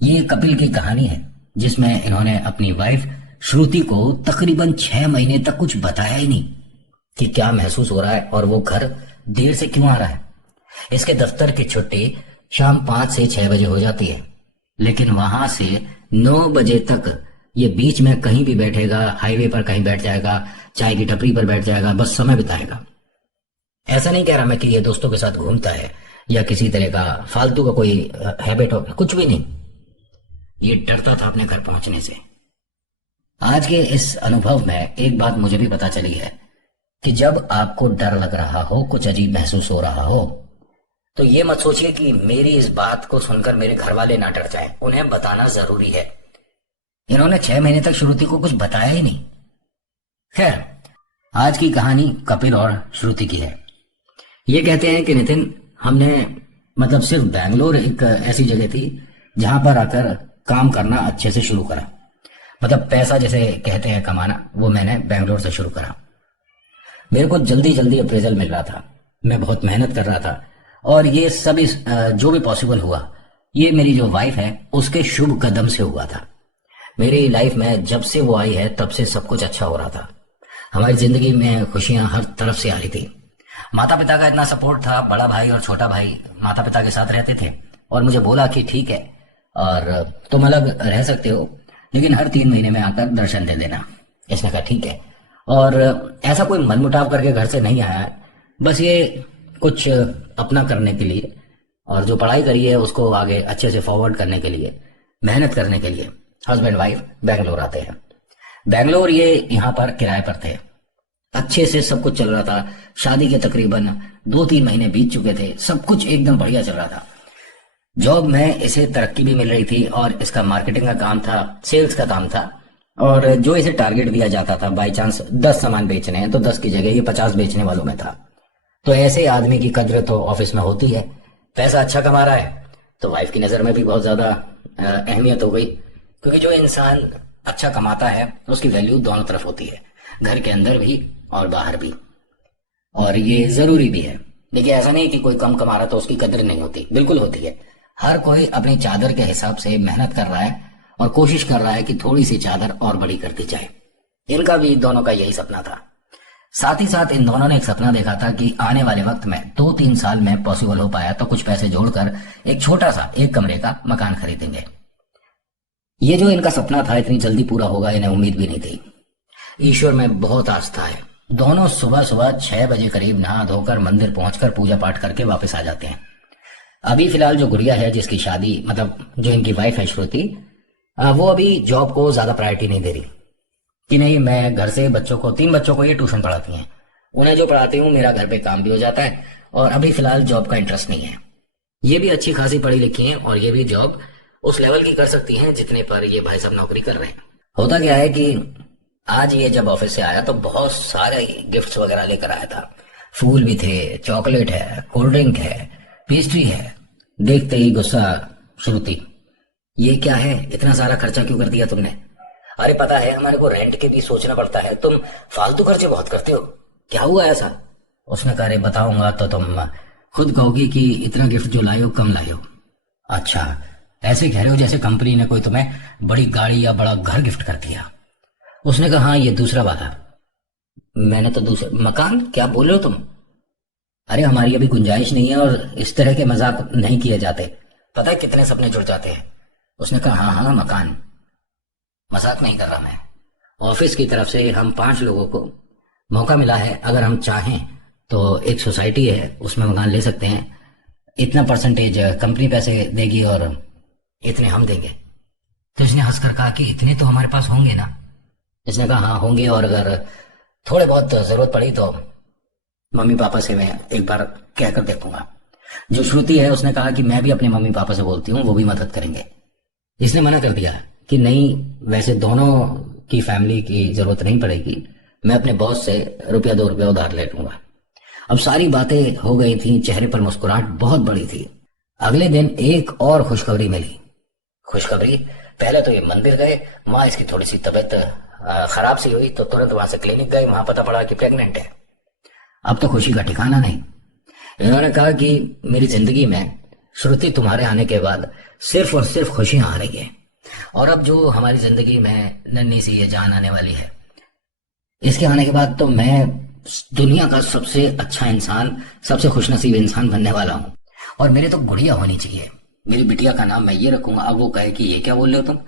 ये कपिल की कहानी है जिसमें इन्होंने अपनी वाइफ श्रुति को तकरीबन 6 महीने तक कुछ बताया ही नहीं कि क्या महसूस हो रहा है और वो घर देर से क्यों आ रहा है। इसके दफ्तर की छुट्टी शाम 5 से 6 बजे हो जाती है, लेकिन वहां से 9 बजे तक ये बीच में कहीं भी बैठेगा, हाईवे पर कहीं बैठ जाएगा, चाय की टपरी पर बैठ जाएगा, बस समय बिताएगा। ऐसा नहीं कह रहा मैं कि ये दोस्तों के साथ घूमता है या किसी तरह का फालतू का कोई हैबिट हो, कुछ भी नहीं। ये डरता था अपने घर पहुंचने से। आज के इस अनुभव में एक बात मुझे भी पता चली है कि जब आपको डर लग रहा हो, कुछ अजीब महसूस हो रहा हो, तो ये मत सोचिए कि मेरी इस बात को सुनकर मेरे घर वाले ना डर जाएं। उन्हें बताना जरूरी है। इन्होंने 6 महीने तक श्रुति को कुछ बताया ही नहीं। खैर, आज की कहानी कपिल और श्रुति की है। ये कहते हैं कि नितिन, हमने मतलब सिर्फ बैंगलोर एक ऐसी जगह थी जहां पर आकर काम करना अच्छे से शुरू करा। मतलब पैसा जैसे कहते हैं कमाना, वो मैंने बैंगलोर से शुरू करा। मेरे को जल्दी जल्दी अप्रेजल मिल रहा था, मैं बहुत मेहनत कर रहा था, और ये सब जो भी पॉसिबल हुआ, ये मेरी जो वाइफ है उसके शुभ कदम से हुआ था। मेरी लाइफ में जब से वो आई है तब से सब कुछ अच्छा हो रहा था। हमारी जिंदगी में खुशियां हर तरफ से आ रही थी। माता पिता का इतना सपोर्ट था। बड़ा भाई और छोटा भाई माता पिता के साथ रहते थे और मुझे बोला कि ठीक है, और तुम अलग रह सकते हो, लेकिन हर 3 महीने में आकर दर्शन दे देना। इसने कहा ठीक है। और ऐसा कोई मनमुटाव करके घर से नहीं आया, बस ये कुछ अपना करने के लिए और जो पढ़ाई करी है उसको आगे अच्छे से फॉरवर्ड करने के लिए, मेहनत करने के लिए हस्बैंड वाइफ बैंगलोर आते हैं। बैंगलोर ये यहाँ पर किराए पर थे। अच्छे से सब कुछ चल रहा था। शादी के तकरीबन 2-3 महीने बीत चुके थे। सब कुछ एकदम बढ़िया चल रहा था। जॉब में इसे तरक्की भी मिल रही थी और इसका मार्केटिंग का काम था, सेल्स का काम था। और जो इसे टारगेट दिया जाता था, बाई चांस 10 सामान बेचने हैं तो 10 की जगह ये 50 बेचने वालों में था। तो ऐसे आदमी की कद्र तो ऑफिस में होती है। पैसा अच्छा कमा रहा है तो वाइफ की नजर में भी बहुत ज्यादा अहमियत हो गई, क्योंकि जो इंसान अच्छा कमाता है उसकी वैल्यू दोनों तरफ होती है, घर के अंदर भी और बाहर भी। और ये जरूरी भी है। देखिए, ऐसा नहीं कि कोई कम कमा रहा तो उसकी कदर नहीं होती, बिल्कुल होती है। हर कोई अपनी चादर के हिसाब से मेहनत कर रहा है और कोशिश कर रहा है कि थोड़ी सी चादर और बड़ी करती जाए। इनका भी दोनों का यही सपना था। साथ ही साथ इन दोनों ने एक सपना देखा था कि आने वाले वक्त में 2-3 साल में पॉसिबल हो पाया तो कुछ पैसे जोड़कर एक छोटा सा 1 कमरे का मकान खरीदेंगे। ये जो इनका सपना था इतनी जल्दी पूरा होगा इन्हें उम्मीद भी नहीं थी। ईश्वर में बहुत आस्था है। दोनों सुबह सुबह 6 बजे करीब नहा धोकर मंदिर पहुंचकर पूजा पाठ करके वापस आ जाते हैं। अभी फिलहाल जो गुड़िया है, जिसकी शादी, मतलब जो इनकी वाइफ है श्रुति, वो अभी जॉब को ज्यादा प्रायोरिटी नहीं दे रही कि नहीं, मैं घर से बच्चों को 3 बच्चों को ये ट्यूशन पढ़ाती हैं, उन्हें जो पढ़ाती हूँ मेरा घर पे काम भी हो जाता है, और अभी फिलहाल जॉब का इंटरेस्ट नहीं है। ये भी अच्छी खासी पढ़ी लिखी हैं और ये भी जॉब उस लेवल की कर सकती हैं जितने पर ये भाई साहब नौकरी कर रहे हैं। होता क्या है कि आज ये जब ऑफिस से आया तो बहुत सारे गिफ्ट्स वगैरह लेकर आया था। फूल भी थे, चॉकलेट है, कोल्ड ड्रिंक है, पेस्ट्री है। देखते ही गुस्सा श्रुति, ये क्या है, इतना सारा खर्चा क्यों कर दिया तुमने? अरे पता है, हमारे को रेंट के भी सोचना पड़ता है, तुम फालतू खर्चे बहुत करते हो, क्या हुआ ऐसा? उसने कहा, अरे बताऊंगा तो तुम खुद कहोगी कि इतना गिफ्ट जो लाए हो कम लाए हो। अच्छा, ऐसे कह रहे हो जैसे कंपनी ने कोई तुम्हें बड़ी गाड़ी या बड़ा घर गिफ्ट कर दिया। उसने कहा, हाँ ये दूसरा वाला। मैंने तो दूसरा मकान, क्या बोल रहे हो तुम? अरे हमारी अभी गुंजाइश नहीं है और इस तरह के मजाक नहीं किए जाते, पता है कितने सपने जुड़ जाते हैं। उसने कहा, हाँ हाँ मकान, मजाक नहीं कर रहा मैं। ऑफिस की तरफ से हम 5 लोगों को मौका मिला है, अगर हम चाहें तो एक सोसाइटी है उसमें मकान ले सकते हैं। इतना परसेंटेज कंपनी पैसे देगी और इतने हम देंगे। तो इसने हंसकर कहा कि इतने तो हमारे पास होंगे ना? इसने कहा, हाँ होंगे, और अगर थोड़े बहुत जरूरत पड़ी तो मम्मी पापा से मैं एक बार कहकर देखूंगा। जो श्रुति है उसने कहा कि मैं भी अपने मम्मी पापा से बोलती हूँ, वो भी मदद करेंगे। इसने मना कर दिया कि नहीं, वैसे दोनों की फैमिली की जरूरत नहीं पड़ेगी, मैं अपने बॉस से ₹1-2 उधार ले लूंगा। अब सारी बातें हो गई थी, चेहरे पर मुस्कुराहट बहुत बड़ी थी। अगले दिन एक और खुशखबरी मिली। खुशखबरी, पहले तो ये मंदिर गए, वहां इसकी थोड़ी सी तबीयत खराब सी हुई तो तुरंत वहां से क्लिनिक गए, वहां पता पड़ा कि प्रेग्नेंट है। अब तो खुशी का ठिकाना नहीं। इन्होंने कहा कि मेरी जिंदगी में श्रुति, तुम्हारे आने के बाद सिर्फ और सिर्फ खुशियां आ रही है। और अब जो हमारी जिंदगी में नन्ही सी ये जान आने वाली है, इसके आने के बाद तो मैं दुनिया का सबसे अच्छा इंसान, सबसे खुशनसीब इंसान बनने वाला हूँ। और मेरे तो गुड़िया होनी चाहिए। मेरी बिटिया का नाम मैं ये रखूंगा। अब वो कहे कि ये क्या बोल रहे हो तुम,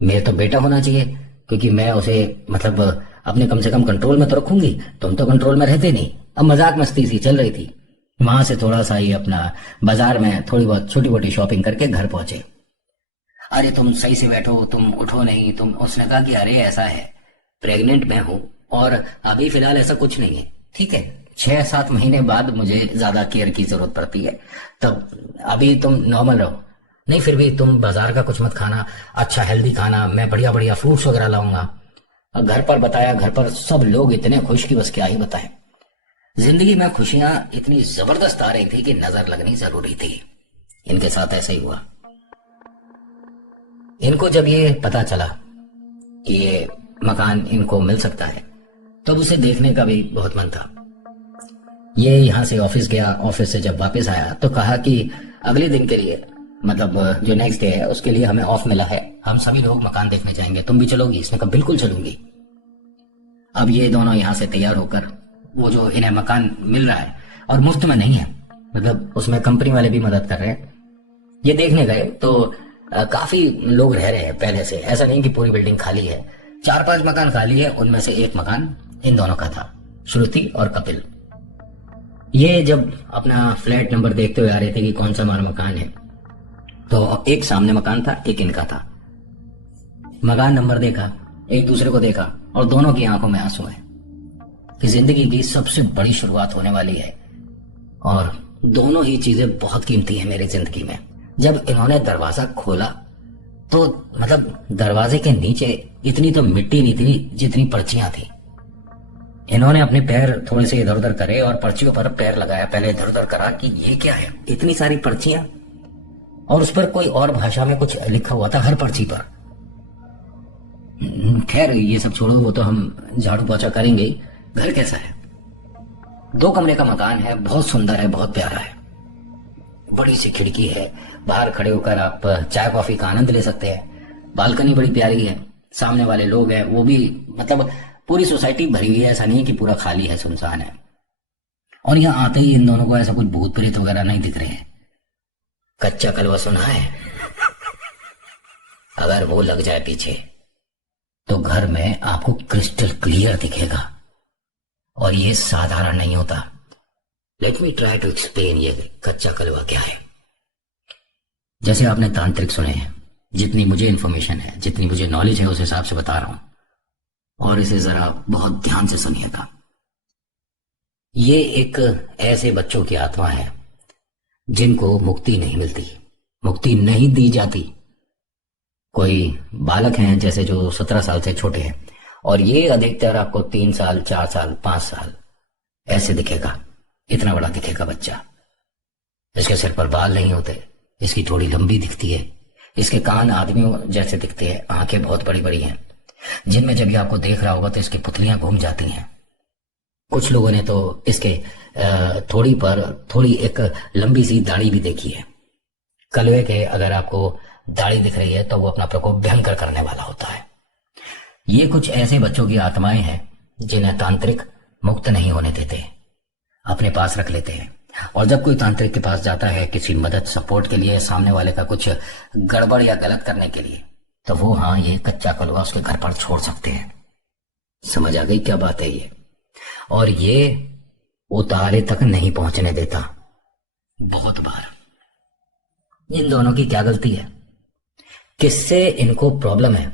मेरे तो बेटा होना चाहिए, क्योंकि मैं उसे मतलब अपने कम से कम कंट्रोल में तो रखूंगी। तुम तो कंट्रोल में रहते नहीं। अब मजाक मस्ती सी चल रही थी, वहां से थोड़ा सा ही अपना बाजार में थोड़ी बहुत छोटी मोटी शॉपिंग करके घर पहुंचे। अरे तुम सही से बैठो, तुम उठो नहीं, तुम। उसने कहा कि अरे ऐसा है, प्रेग्नेंट मैं हूं और अभी फिलहाल ऐसा कुछ नहीं है, ठीक है, 6-7 महीने बाद मुझे ज्यादा केयर की जरूरत पड़ती है, तब अभी तुम नॉर्मल रहो। नहीं, फिर भी तुम बाजार का कुछ मत खाना, अच्छा हेल्दी खाना, मैं बढ़िया बढ़िया फ्रूट्स वगैरह लाऊंगा। और घर पर बताया, घर पर सब लोग इतने खुश कि बस क्या ही बताएं। जिंदगी में खुशियां इतनी जबरदस्त आ रही थी कि नजर लगनी जरूरी थी। इनके साथ ऐसा ही हुआ। इनको जब ये पता चला कि ये मकान इनको मिल सकता है, तब उसे देखने का भी बहुत मन था। ये यहाँ से ऑफिस गया, ऑफिस से जब वापस आया तो कहा कि अगले दिन के लिए, मतलब जो नेक्स्ट डे है, उसके लिए हमें ऑफ मिला है, हम सभी लोग मकान देखने जाएंगे, तुम भी चलोगी? इसने कहा बिल्कुल चलूंगी। अब ये दोनों यहाँ से तैयार होकर, वो जो इन्हें मकान मिल रहा है और मुफ्त में नहीं है, मतलब उसमें कंपनी वाले भी मदद कर रहे हैं, ये देखने गए तो काफी लोग रह रहे हैं पहले से। ऐसा नहीं कि पूरी बिल्डिंग खाली है, 4-5 मकान खाली है, उनमें से एक मकान इन दोनों का था, श्रुति और कपिल। ये जब अपना फ्लैट नंबर देखते हुए आ रहे थे कि कौन सा हमारा मकान है, तो एक सामने मकान था, एक इनका था। मकान नंबर देखा, एक दूसरे को देखा और दोनों की आंखों में आंसू है कि जिंदगी की सबसे बड़ी शुरुआत होने वाली है और दोनों ही चीजें बहुत कीमती है मेरी जिंदगी में। जब इन्होंने दरवाजा खोला तो मतलब दरवाजे के नीचे इतनी तो मिट्टी नहीं थी जितनी पर्चियां थी। इन्होंने अपने पैर थोड़े से इधर उधर करे और पर्चियों पर पैर लगाया, पहले इधर उधर करा कि ये क्या है, इतनी सारी पर्चियां, और उस पर कोई और भाषा में कुछ लिखा हुआ था हर पर्ची पर। खैर ये सब छोड़ो, वो तो हम झाड़ू पोछा करेंगे। घर कैसा है? 2 कमरे का मकान है, बहुत सुंदर है, बहुत प्यारा है, बड़ी सी खिड़की है, बाहर खड़े होकर आप चाय कॉफी का आनंद ले सकते हैं। बालकनी बड़ी प्यारी है, सामने वाले लोग हैं वो भी, मतलब पूरी सोसाइटी भरी हुई है, ऐसा नहीं है कि पूरा खाली है, सुनसान है। और यहाँ आते ही इन दोनों को ऐसा कुछ भूत प्रेत वगैरह नहीं दिख रहे हैं। कच्चा कलवा सुना है? अगर वो लग जाए पीछे तो घर में आपको क्रिस्टल क्लियर दिखेगा, और ये साधारण नहीं होता। Let me try to explain ये कच्चा कलवा क्या है। जैसे आपने तांत्रिक सुने हैं, जितनी मुझे इंफॉर्मेशन है, जितनी मुझे नॉलेज है, उस हिसाब से बता रहा हूं, और इसे जरा बहुत ध्यान से सुनिएगा। ये एक ऐसे बच्चों की आत्मा है जिनको मुक्ति नहीं मिलती, मुक्ति नहीं दी जाती। कोई बालक हैं जैसे जो 17 साल से छोटे हैं, और ये अधिकतर आपको 3 साल, 4 साल, 5 साल ऐसे दिखेगा, इतना बड़ा दिखेगा बच्चा। इसके सिर पर बाल नहीं होते, इसकी थोड़ी लंबी दिखती है, इसके कान आदमियों जैसे दिखते हैं, आंखें बहुत बड़ी बड़ी हैं, जिनमें जब ये आपको देख रहा होगा तो इसकी पुतलियां घूम जाती हैं। कुछ लोगों ने तो इसके थोड़ी एक लंबी सी दाढ़ी भी देखी है। कलवे के अगर आपको दाढ़ी दिख रही है तो वो अपना प्रकोप भयंकर करने वाला होता है। ये कुछ ऐसे बच्चों की आत्माएं हैं जिन्हें तांत्रिक मुक्त नहीं होने देते, अपने पास रख लेते हैं। और जब कोई तांत्रिक के पास जाता है किसी मदद सपोर्ट के लिए, सामने वाले का कुछ गड़बड़ या गलत करने के लिए, तो वो हाँ ये कच्चा कलवा उसके घर पर छोड़ सकते हैं। समझ आ गई क्या बात है ये? और ये उतारे तक नहीं पहुंचने देता। बहुत बार इन दोनों की क्या गलती है, किससे इनको प्रॉब्लम है,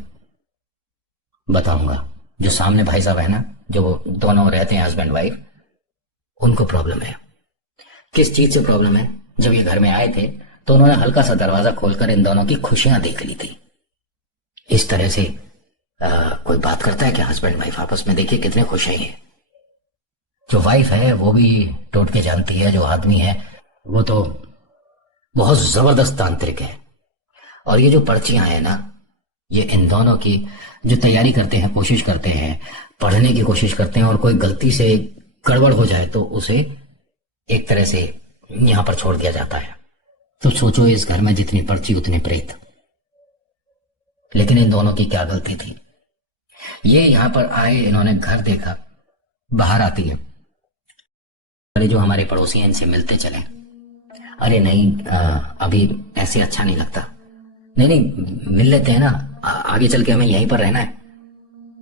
बताऊंगा। जो सामने भाई साहब है ना, जो दोनों रहते हैं हस्बैंड वाइफ, उनको प्रॉब्लम है। किस चीज से प्रॉब्लम है? जब ये घर में आए थे तो उन्होंने हल्का सा दरवाजा खोलकर इन दोनों की खुशियां देख ली थी। इस तरह से कोई बात करता है कि हस्बैंड वाइफ आपस में, देखिए कितने खुश हैं ये। जो वाइफ है वो भी टोट के जानती है, जो आदमी है वो तो बहुत जबरदस्त तांत्रिक है। और ये जो पर्चियां हैं ना, ये इन दोनों की जो तैयारी करते हैं, कोशिश करते हैं, पढ़ने की कोशिश करते हैं, और कोई गलती से गड़बड़ हो जाए तो उसे एक तरह से यहां पर छोड़ दिया जाता है। तो सोचो इस घर में जितनी पर्ची उतने प्रेत। लेकिन इन दोनों की क्या गलती थी। ये यहां पर आए, इन्होंने घर देखा, बाहर आती है, अरे जो हमारे पड़ोसी हैं इनसे मिलते चले। अरे नहीं अभी ऐसे अच्छा नहीं लगता। नहीं नहीं मिल लेते हैं ना, आगे चल के हमें यहीं पर रहना है।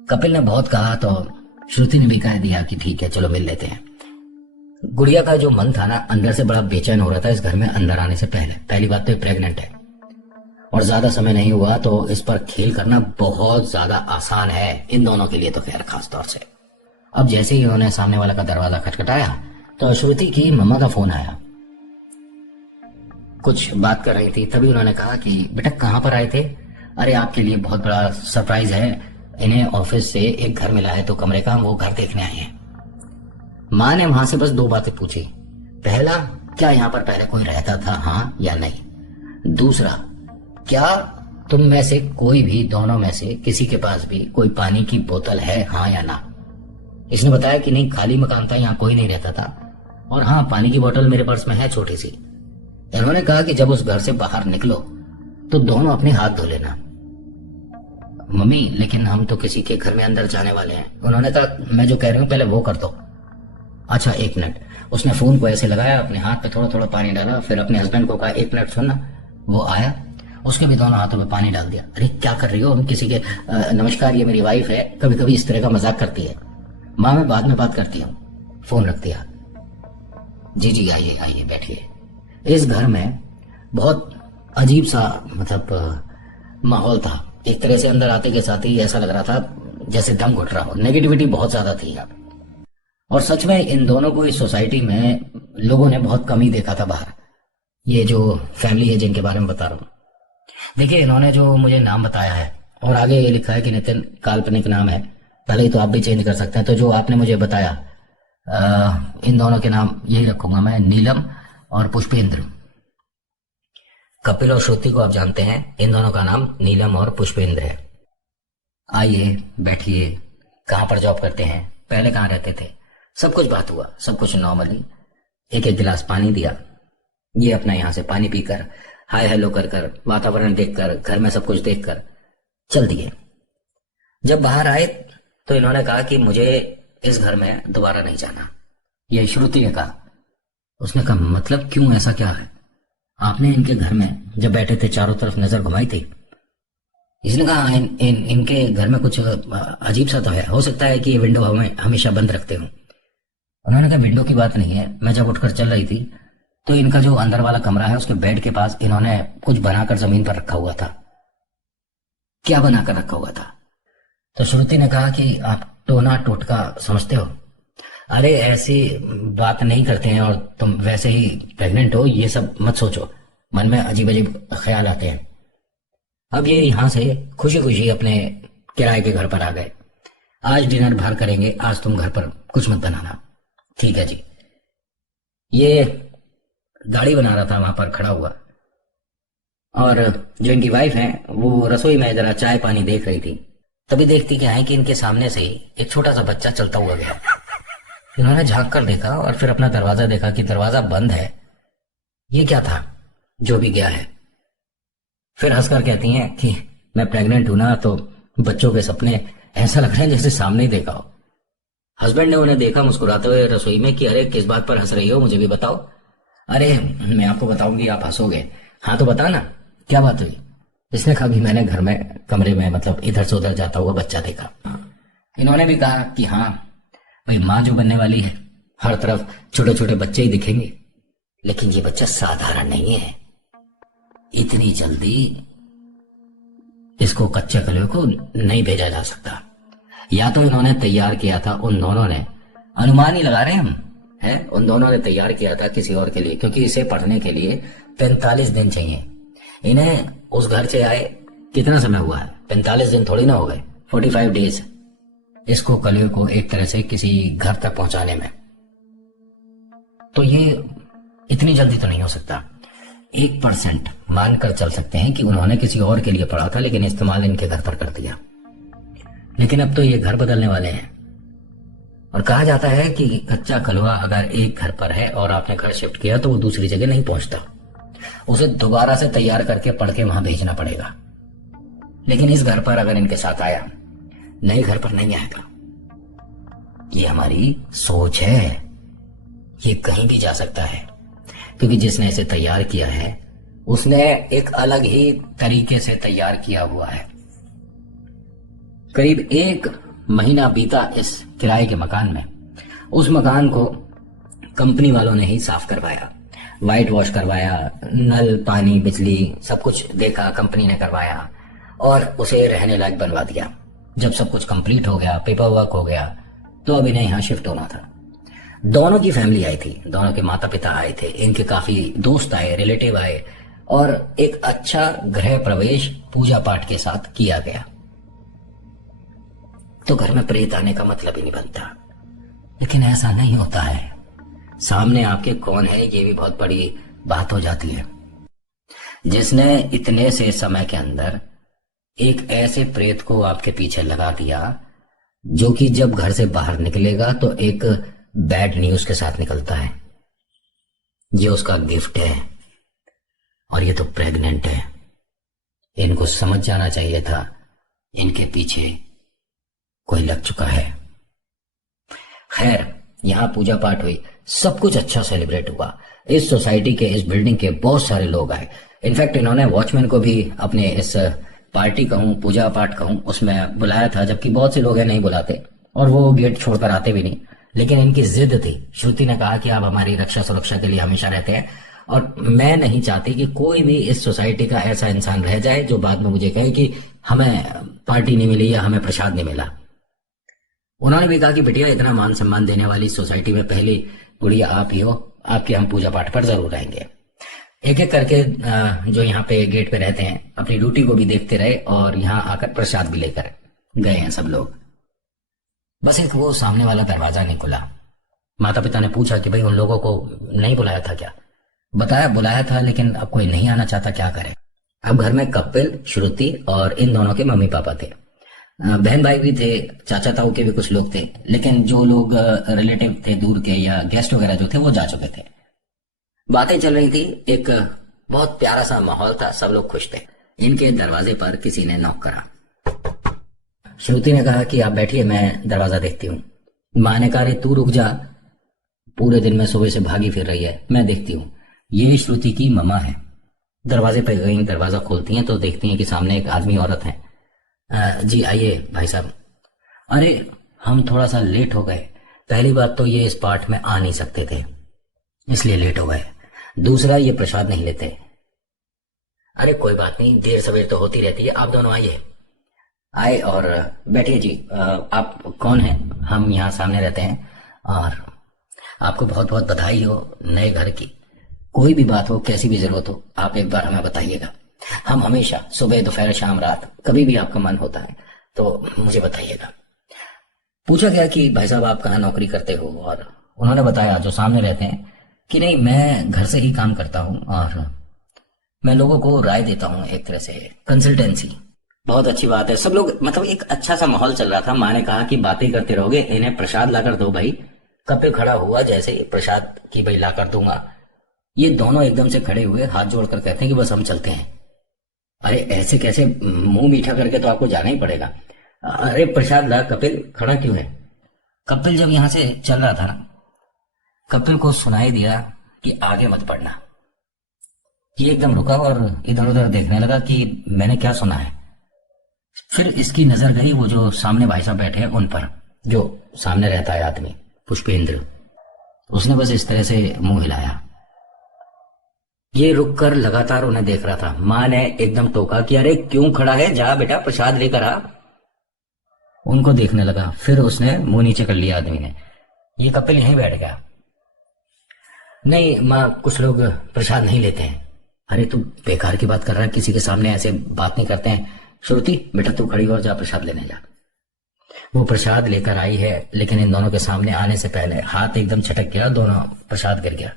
कपिल ने बहुत कहा तो श्रुति ने भी कह दिया कि ठीक है चलो मिल लेते हैं। गुड़िया का जो मन था ना अंदर से बड़ा बेचैन हो रहा था इस घर में अंदर आने से पहले। पहली बात तो ये प्रेग्नेंट है और ज्यादा समय नहीं हुआ तो इस पर खेल करना बहुत ज्यादा आसान है इन दोनों के लिए तो खैर खास तौर से। अब जैसे ही उन्होंने सामने वाला का दरवाजा खटखटाया तो श्रुति की मम्मा का फोन आया। कुछ बात कर रही थी, तभी उन्होंने कहा कि बेटा कहाँ पर आए थे। अरे आपके लिए बहुत बड़ा सरप्राइज है, इन्हें ऑफिस से एक घर मिला है तो कमरे का हम वो घर देखने आए हैं। माँ ने वहां से बस दो बातें पूछी। पहला, क्या यहाँ पर पहले कोई रहता था, हाँ या नहीं। दूसरा, क्या तुम में से कोई भी, दोनों में से किसी के पास भी कोई पानी की बोतल है, हाँ या ना। इसने बताया कि नहीं, खाली मकान था, यहाँ कोई नहीं रहता था, और हाँ पानी की बोतल मेरे पर्स में है छोटी सी। इन्होंने कहा कि जब उस घर से बाहर निकलो तो दोनों अपने हाथ धो लेना। मम्मी लेकिन हम तो किसी के घर में अंदर जाने वाले हैं। उन्होंने कहा मैं जो कह रही हूँ पहले वो कर दो। अच्छा एक मिनट। उसने फोन को ऐसे लगाया, अपने हाथ पे थोड़ा थोड़ा पानी डाला, फिर अपने हस्बैंड को कहा एक मिनट सुनना। वो आया, उसके भी दोनों हाथों में पानी डाल दिया। अरे क्या कर रही हो, हम किसी के नमस्कार ये मेरी वाइफ है, कभी कभी इस तरह का मजाक करती है। माँ मैं बाद में बात करती हूँ। फोन रख दिया। जी जी आइए आइए बैठिए। इस घर में बहुत अजीब सा मतलब माहौल था। एक तरह से अंदर आते के साथ ही ऐसा लग रहा था जैसे दम घुट रहा हो, नेगेटिविटी बहुत ज्यादा थी यहाँ। और सच में इन दोनों को इस सोसाइटी में लोगों ने बहुत कम ही देखा था बाहर। ये जो फैमिली है जिनके बारे में बता रहा हूँ, देखिए इन्होंने जो मुझे नाम बताया है और आगे ये लिखा है कि नितिन काल्पनिक नाम है, भले ही तो आप भी चेंज कर सकते हैं। तो जो आपने मुझे बताया इन दोनों के नाम यही रखूंगा मैं, नीलम और पुष्पेंद्र। कपिल और श्रुति को आप जानते हैं, इन दोनों का नाम नीलम और पुष्पेंद्र है। आइए बैठिए। कहाँ पर जॉब करते हैं, पहले कहाँ रहते थे, सब कुछ बात हुआ, सब कुछ नॉर्मली। एक एक गिलास पानी दिया। ये अपना यहाँ से पानी पीकर, हाय हेलो कर कर, वातावरण देखकर, घर में सब कुछ देखकर चल दिए। जब बाहर आए तो इन्होंने कहा कि मुझे इस घर में दोबारा नहीं जाना। ये श्रुति ने कहा। उसने कहा मतलब क्यों, ऐसा क्या है। आपने इनके घर में जब बैठे थे चारों तरफ नजर घुमाई थी। इसने कहा इनके घर में कुछ अजीब सा तो है, हो सकता है कि ये विंडो हमें हमेशा बंद रखते हो। उन्होंने कहा विंडो की बात नहीं है, मैं जब उठकर चल रही थी तो इनका जो अंदर वाला कमरा है उसके बेड के पास इन्होंने कुछ बनाकर जमीन पर रखा हुआ था। क्या बनाकर रखा हुआ था। तो श्रुति ने कहा कि आप टोना टोटका समझते हो। अरे ऐसी बात नहीं करते हैं, और तुम वैसे ही प्रेग्नेंट हो, ये सब मत सोचो, मन में अजीब अजीब ख्याल आते हैं। अब ये यहां से खुशी खुशी अपने किराए के घर पर आ गए। आज डिनर बाहर करेंगे, आज तुम घर पर कुछ मत बनाना। ठीक है जी। ये गाड़ी बना रहा था वहां पर खड़ा हुआ, और जो इनकी वाइफ है वो रसोई में जरा चाय पानी देख रही थी। तभी देखती क्या है कि इनके सामने से एक छोटा सा बच्चा चलता हुआ गया। इन्होंने झांक कर देखा और फिर अपना दरवाजा देखा कि दरवाजा बंद है। ये क्या था जो भी गया है। फिर हंसकर कहती हैं कि मैं प्रेग्नेंट हूं ना, तो बच्चों के सपने ऐसा लग रहे हैं जैसे सामने ही देखा हो। हस्बैंड ने उन्हें देखा मुस्कुराते हुए रसोई में कि अरे किस बात पर हंस रही हो, मुझे भी बताओ। अरे मैं आपको बताऊंगी, आप हंसोगे। हाँ तो बता ना, क्या बात हुई। इसने कहा कि मैंने घर में कमरे में मतलब इधर से उधर जाता हुआ बच्चा देखा। इन्होंने भी कहा कि हाँ भाई, माँ जो बनने वाली है हर तरफ छोटे छोटे बच्चे ही दिखेंगे, लेकिन ये बच्चा साधारण नहीं है। इतनी जल्दी इसको कच्चे कलियों को नहीं भेजा जा सकता। या तो इन्होंने तैयार किया था, उन दोनों ने, अनुमान ही लगा रहे हैं हम, है उन दोनों ने तैयार किया था किसी और के लिए, क्योंकि इसे पढ़ने के लिए 45 दिन चाहिए। इन्हें उस घर से आए कितना समय हुआ है, 45 दिन थोड़ी ना हो गए, 45 डेज इसको कलियों को एक तरह से किसी घर तक पहुंचाने में। तो ये इतनी जल्दी तो नहीं हो सकता। 1% मानकर चल सकते हैं कि उन्होंने किसी और के लिए पढ़ा था, लेकिन इस्तेमाल इनके घर पर कर दिया। लेकिन अब तो ये घर बदलने वाले हैं, और कहा जाता है कि कच्चा कलवा अगर एक घर पर है और आपने घर शिफ्ट किया तो वो दूसरी जगह नहीं पहुंचता। उसे दोबारा से तैयार करके पढ़ के वहां भेजना पड़ेगा। लेकिन इस घर पर अगर इनके साथ आया, नए घर पर नहीं आएगा। ये हमारी सोच है, ये कहीं भी जा सकता है, क्योंकि जिसने इसे तैयार किया है उसने एक अलग ही तरीके से तैयार किया हुआ है। करीब 1 महीना बीता इस किराए के मकान में। उस मकान को कंपनी वालों ने ही साफ करवाया, व्हाइट वॉश करवाया, नल पानी बिजली सब कुछ देखा, कंपनी ने करवाया और उसे रहने लायक बनवा दिया। जब सब कुछ कंप्लीट हो गया, पेपर वर्क हो गया, तो अब इन्हें यहाँ शिफ्ट होना था। दोनों की फैमिली आई थी, दोनों के माता पिता आए थे, इनके काफी दोस्त आए, रिलेटिव आए और एक अच्छा गृह प्रवेश पूजा पाठ के साथ किया गया। तो घर में प्रेत आने का मतलब ही नहीं बनता, लेकिन ऐसा नहीं होता है। सामने आपके कौन है ये भी बहुत बड़ी बात हो जाती है। जिसने इतने से समय के अंदर एक ऐसे प्रेत को आपके पीछे लगा दिया जो कि जब घर से बाहर निकलेगा तो एक बैड न्यूज के साथ निकलता है। ये उसका गिफ्ट है और ये तो प्रेग्नेंट है। इनको समझ जाना चाहिए था इनके पीछे कोई लग चुका है। खैर, यहां पूजा पाठ हुई, सब कुछ अच्छा सेलिब्रेट हुआ। इस सोसाइटी के, इस बिल्डिंग के बहुत सारे लोग आए। इनफैक्ट इन्होंने वॉचमैन को भी अपने इस पार्टी कहूं, पूजा पाठ कहूं, उसमें बुलाया था, जबकि बहुत से लोग हैं नहीं बुलाते और वो गेट छोड़कर आते भी नहीं। लेकिन इनकी जिद थी। श्रुति ने कहा कि आप हमारी रक्षा सुरक्षा के लिए हमेशा रहते हैं और मैं नहीं चाहती कि कोई भी इस सोसाइटी का ऐसा इंसान रह जाए जो बाद में मुझे कहे कि हमें पार्टी नहीं मिली या हमें प्रसाद नहीं मिला। उन्होंने भी कहा कि बिटिया, इतना मान सम्मान देने वाली सोसाइटी में पहली गुड़िया आप ही हो, आपके हम पूजा पाठ पर जरूर आएंगे। एक एक करके जो यहाँ पे गेट पे रहते हैं अपनी ड्यूटी को भी देखते रहे और यहाँ आकर प्रसाद भी लेकर गए हैं सब लोग। बस एक वो सामने वाला दरवाजा नहीं खुला। माता पिता ने पूछा कि भाई उन लोगों को नहीं बुलाया था क्या? बताया बुलाया था, लेकिन अब कोई नहीं आना चाहता, क्या करें। अब घर में कपिल, श्रुति और इन दोनों के मम्मी पापा थे। बहन भाई भी थे, चाचा ताऊ के भी कुछ लोग थे, लेकिन जो लोग रिलेटिव थे दूर के या गेस्ट वगैरह जो थे वो जा चुके थे। बातें चल रही थी, एक बहुत प्यारा सा माहौल था, सब लोग खुश थे। इनके दरवाजे पर किसी ने नॉक करा। श्रुति ने कहा कि आप बैठिए, मैं दरवाजा देखती हूँ। माँ ने कहा, तू रुक जा, पूरे दिन में सुबह से भागी फिर रही है, मैं देखती हूँ। ये श्रुति की मम्मा है। दरवाजे पे गई, दरवाजा खोलती हैं तो देखती हैं कि सामने एक आदमी औरत है। जी आइए भाई साहब। अरे हम थोड़ा सा लेट हो गए। पहली बात तो ये इस पार्ट में आ नहीं सकते थे, इसलिए लेट हो गए। दूसरा, ये प्रसाद नहीं लेते। अरे कोई बात नहीं, देर सवेर तो होती रहती है, आप दोनों आइए। आए और बैठिए जी। आप कौन हैं? हम यहाँ सामने रहते हैं और आपको बहुत बहुत बधाई हो नए घर की। कोई भी बात हो, कैसी भी जरूरत हो, आप एक बार हमें बताइएगा। हम हमेशा सुबह दोपहर शाम रात कभी भी आपका मन होता है तो मुझे बताइएगा। पूछा गया कि भाई साहब आप कहाँ नौकरी करते हो, और उन्होंने बताया जो सामने रहते हैं कि नहीं, मैं घर से ही काम करता हूँ और मैं लोगों को राय देता हूँ, एक तरह से कंसल्टेंसी। बहुत अच्छी बात है। सब लोग, मतलब एक अच्छा सा माहौल चल रहा था। माँ ने कहा कि बातें करते रहोगे, इन्हें प्रसाद लाकर दो भाई। कपिल खड़ा हुआ जैसे प्रसाद की भाई लाकर दूंगा। ये दोनों एकदम से खड़े हुए हाथ जोड़कर कहते हैं कि बस हम चलते हैं। अरे ऐसे कैसे, मुंह मीठा करके तो आपको जाना ही पड़ेगा। अरे प्रसाद ला। कपिल खड़ा क्यों है? कपिल जब यहां से चल रहा था ना, कपिल को सुनाई दिया कि आगे मत बढ़ना। ये एकदम रुका और इधर उधर देखने लगा कि मैंने क्या सुना है। फिर इसकी नजर गई वो जो सामने भाई साहब बैठे हैं उन पर, जो सामने रहता है आदमी, पुष्पेंद्र। उसने बस इस तरह से मुंह हिलाया। ये रुककर लगातार उन्हें देख रहा था। माँ ने एकदम टोका कि अरे क्यों खड़ा है, जा बेटा प्रसाद लेकर आ। उनको देखने लगा, फिर उसने मुंह नीचे कर लिया आदमी ने। ये कपिल यहीं बैठ गया। नहीं माँ, कुछ लोग प्रसाद नहीं लेते हैं। अरे तू बेकार की बात कर रहा है, किसी के सामने ऐसे बात नहीं करते हैं। श्रुति बेटा तू खड़ी और जा प्रसाद लेने जा। वो प्रसाद लेकर आई है, लेकिन इन दोनों के सामने आने से पहले हाथ एकदम छटक गया, दोनों प्रसाद गिर गया।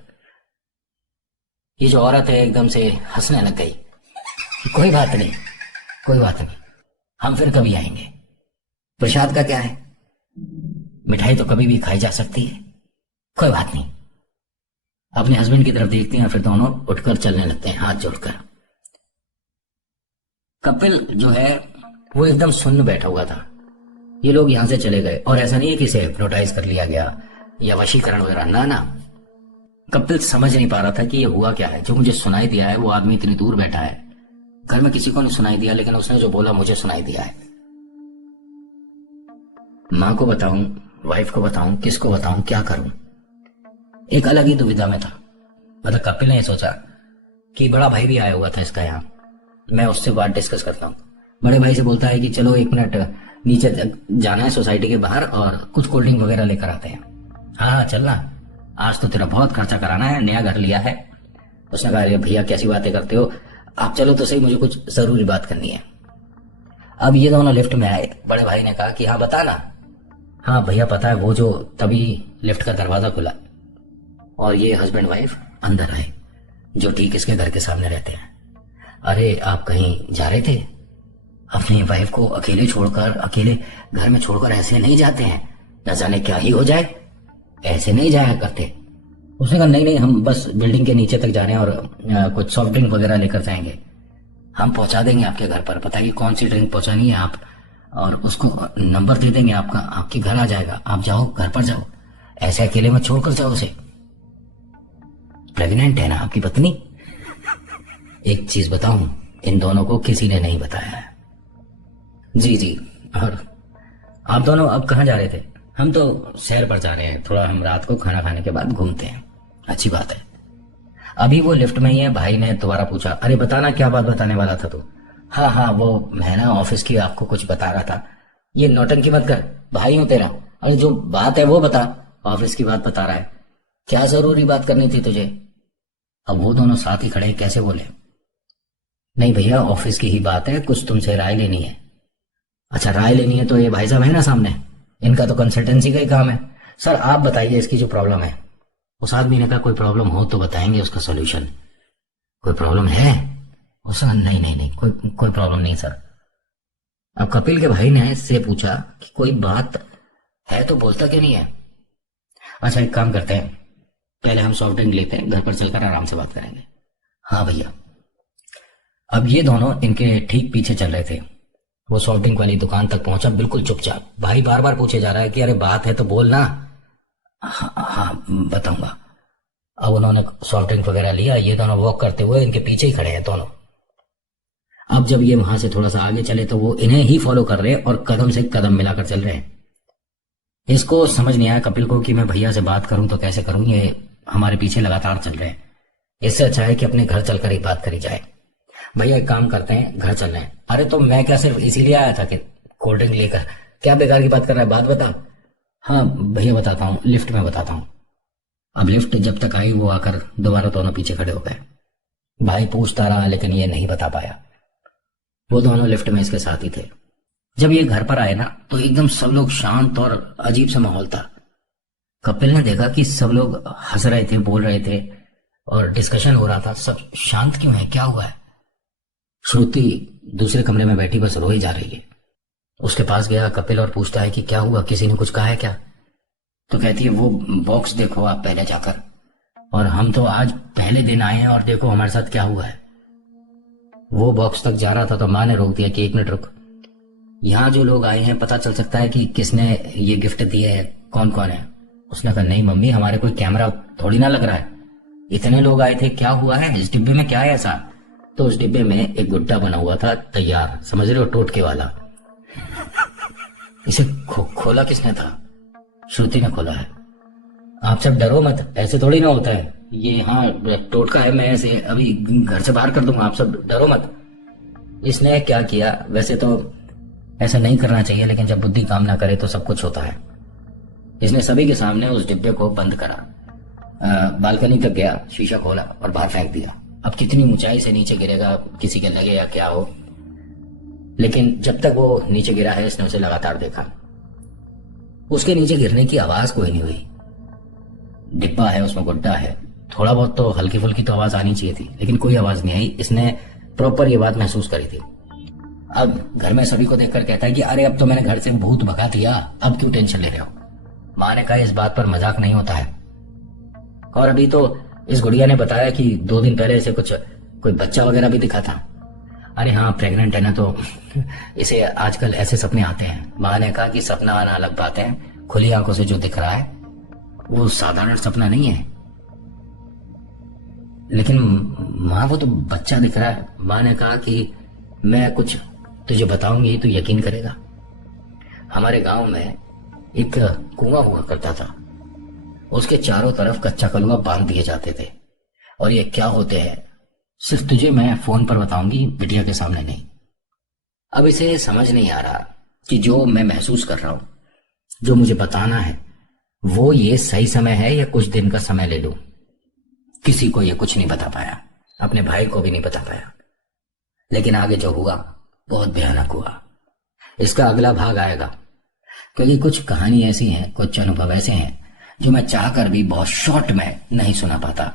ये जो औरत है एकदम से हंसने लग गई। कोई बात नहीं, कोई बात नहीं, हम फिर कभी आएंगे। प्रसाद का क्या है, मिठाई तो कभी भी खाई जा सकती है, कोई बात नहीं। अपने हस्बैंड की तरफ देखती हैं, फिर दोनों उठकर चलने लगते हैं हाथ जोड़कर। कपिल जो है वो एकदम सुन्न बैठा हुआ था। ये लोग यहां से चले गए, और ऐसा नहीं है कि इसे हिप्नोटाइज कर लिया गया या वशीकरण वगैरह, ना ना। कपिल समझ नहीं पा रहा था कि ये हुआ क्या है। जो मुझे सुनाई दिया है वो आदमी इतनी दूर बैठा है, घर में किसी को नहीं सुनाई दिया, लेकिन उसने जो बोला मुझे सुनाई दिया है। माँ को बताऊं, वाइफ को बताऊं, किसको बताऊं, क्या करूं? एक अलग ही दुविधा में था। मतलब कपिल ने सोचा कि बड़ा भाई भी आया हुआ था इसका यहाँ, मैं उससे बात डिस्कस करता हूँ। बड़े भाई से बोलता है कि चलो 1 मिनट नीचे जाना है सोसाइटी के बाहर और कुछ कोल्ड ड्रिंक वगैरह लेकर आते हैं। हाँ हाँ चलना, आज तो तेरा बहुत खर्चा कराना है, नया घर लिया है। उसने कहा अरे भैया कैसी बातें करते हो, आप चलो तो सही, मुझे कुछ जरूरी बात करनी है। अब ये दोनों लिफ्ट में आए। बड़े भाई ने कहा कि हाँ बता ना। हाँ भैया पता है, वो जो तभी लिफ्ट का दरवाजा खुला और ये हस्बैंड वाइफ अंदर आए, जो ठीक इसके घर के सामने रहते हैं। अरे आप कहीं जा रहे थे? अपनी वाइफ को अकेले छोड़कर, अकेले घर में छोड़कर ऐसे नहीं जाते हैं, न जाने क्या ही हो जाए, ऐसे नहीं जाया करते। उसने कहा नहीं नहीं, हम बस बिल्डिंग के नीचे तक जा रहे हैं और कुछ सॉफ्ट ड्रिंक वगैरह लेकर जाएंगे, हम पहुंचा देंगे आपके घर पर। बताइए कौन सी ड्रिंक पहुंचानी है आप, और उसको नंबर दे देंगे आपका, आपके घर आ जाएगा, आप जाओ घर पर जाओ, ऐसे अकेले मत छोड़कर जाओ उसे। प्रेग्नेंट है ना आपकी पत्नी? एक चीज बताऊं, इन दोनों को किसी ने नहीं बताया है। जी जी। और आप दोनों अब कहाँ जा रहे थे? हम तो सैर पर जा रहे हैं, थोड़ा हम रात को खाना खाने के बाद घूमते हैं। अच्छी बात है। अभी वो लिफ्ट में ही है। भाई ने दोबारा पूछा अरे बताना क्या बात बताने वाला था तू? हाँ हाँ वो मैं ना ऑफिस की आपको कुछ बता रहा था। ये नौटंकी मत कर, भाई हूं तेरा। अरे जो बात है वो बता, ऑफिस की बात बता रहा है, क्या जरूरी बात करनी थी तुझे? अब वो दोनों साथ ही खड़े, कैसे बोले? नहीं भैया ऑफिस की ही बात है, कुछ तुमसे राय लेनी है। अच्छा राय लेनी है तो ये भाई साहब है ना सामने, इनका तो कंसल्टेंसी का ही काम है। सर आप बताइए इसकी जो प्रॉब्लम है। उस आदमी ने कहा कोई प्रॉब्लम हो तो बताएंगे उसका सोल्यूशन। कोई प्रॉब्लम है? उसने नहीं नहीं नहीं, कोई प्रॉब्लम नहीं सर। अब कपिल के भाई ने इससे पूछा कि कोई बात है तो बोलता क्यों नहीं है? अच्छा एक काम करते हैं, पहले हम सॉफ्ट ड्रिंक लेते हैं, घर पर चलकर आराम से बात करेंगे। हाँ भैया। अब ये दोनों इनके ठीक पीछे चल रहे थे। वो सॉफ्ट ड्रिंक वाली दुकान तक पहुंचा बिल्कुल चुपचाप। भाई बार बार पूछे जा रहा है कि अरे बात है तो बोल ना। हाँ हाँ बताऊंगा। अब उन्होंने सॉफ्ट ड्रिंक वगैरह लिया, ये दोनों वॉक करते हुए इनके पीछे ही खड़े हैं दोनों। अब जब ये वहां से थोड़ा सा आगे चले तो वो इन्हें ही फॉलो कर रहे हैं और कदम से कदम मिलाकर चल रहे हैं। इसको समझ नहीं आया कपिल को कि मैं भैया से बात करूं तो कैसे करूं, ये हमारे पीछे लगातार चल रहे हैं। इससे अच्छा है कि अपने घर चलकर ही बात करी जाए। भैया एक काम करते हैं, घर चल रहे हैं। अरे तो मैं क्या सिर्फ इसीलिए आया था कि कोल्ड ड्रिंक लेकर? क्या बेकार की बात कर रहा है, बात बता। हाँ भैया बताता हूँ, लिफ्ट में बताता हूँ। अब लिफ्ट जब तक आई वो आकर दोबारा दोनों पीछे खड़े हो गए। भाई पूछता रहा लेकिन ये नहीं बता पाया। वो दोनों लिफ्ट में इसके साथ ही थे। जब ये घर पर आए ना तो एकदम सब लोग शांत और अजीब सा माहौल था। कपिल ने देखा कि सब लोग हंस रहे थे, बोल रहे थे और डिस्कशन हो रहा था। सब शांत क्यों है, क्या हुआ है? श्रुति दूसरे कमरे में बैठी बस रो ही जा रही है। उसके पास गया कपिल और पूछता है कि क्या हुआ, किसी ने कुछ कहा है क्या? तो कहती है वो बॉक्स देखो आप पहले जाकर, और हम तो आज पहले दिन आए हैं और देखो हमारे साथ क्या हुआ है। वो बॉक्स तक जा रहा था तो माँ ने रोक दिया कि 1 मिनट रुक, यहाँ जो लोग आए हैं पता चल सकता है कि किसने ये गिफ्ट दिए है, कौन कौन है। उसने कहा नहीं मम्मी, हमारे कोई कैमरा थोड़ी ना लग रहा है, इतने लोग आए थे, क्या हुआ है, इस डिब्बे में क्या है ऐसा? तो उस डिब्बे में एक गुड्डा बना हुआ था तैयार, समझ रहे हो, टोटके वाला। इसे खोला किसने था? श्रुति ने खोला है। आप सब डरो मत, ऐसे थोड़ी ना होता है ये, हाँ टोटका है, मैं ऐसे अभी घर से बाहर कर दूंगा, आप सब डरो मत। इसने क्या किया, वैसे तो ऐसा नहीं करना चाहिए लेकिन जब बुद्धि काम ना करे तो सब कुछ होता है। इसने सभी के सामने उस डिब्बे को बंद करा, बालकनी तक गया, शीशा खोला और बाहर फेंक दिया। अब कितनी ऊंचाई से नीचे गिरेगा, किसी के लगे या क्या हो, लेकिन जब तक वो नीचे गिरा है इसने उसे लगातार देखा। उसके नीचे गिरने की आवाज कोई नहीं हुई। डिब्बा है, उसमें गुड्डा है, थोड़ा बहुत तो हल्की फुल्की तो आवाज आनी चाहिए थी, लेकिन कोई आवाज नहीं आई। इसने प्रॉपर ये बात महसूस करी थी। अब घर में सभी को देखकर कहता है कि अरे अब तो मैंने घर से भूत भगा दिया, अब क्यों टेंशन ले रहे हो? माँ ने कहा इस बात पर मजाक नहीं होता है, और अभी तो इस गुड़िया ने बताया कि 2 दिन पहले इसे कुछ कोई बच्चा वगैरह भी दिखा था। अरे हाँ, प्रेग्नेंट है ना, तो इसे आजकल ऐसे सपने आते हैं। माँ ने कहा कि सपना आना अलग बात है, खुली आंखों से जो दिख रहा है वो साधारण सपना नहीं है। लेकिन माँ, वो तो बच्चा दिख रहा है। माँ ने कहा कि मैं कुछ तुझे बताऊंगी तो यकीन करेगा। हमारे गांव में एक कुआं हुआ करता था, उसके चारों तरफ कच्चा कलुआ बांध दिए जाते थे। और ये क्या होते हैं सिर्फ तुझे मैं फोन पर बताऊंगी, बिटिया के सामने नहीं। अब इसे समझ नहीं आ रहा कि जो मैं महसूस कर रहा हूं, जो मुझे बताना है, वो ये सही समय है या कुछ दिन का समय ले लूं। किसी को ये कुछ नहीं बता पाया, अपने भाई को भी नहीं बता पाया। लेकिन आगे जो हुआ बहुत भयानक हुआ। इसका अगला भाग आएगा, क्योंकि कुछ कहानी ऐसी हैं, कुछ अनुभव ऐसे हैं जो मैं चाहकर भी बहुत शॉर्ट में नहीं सुना पाता।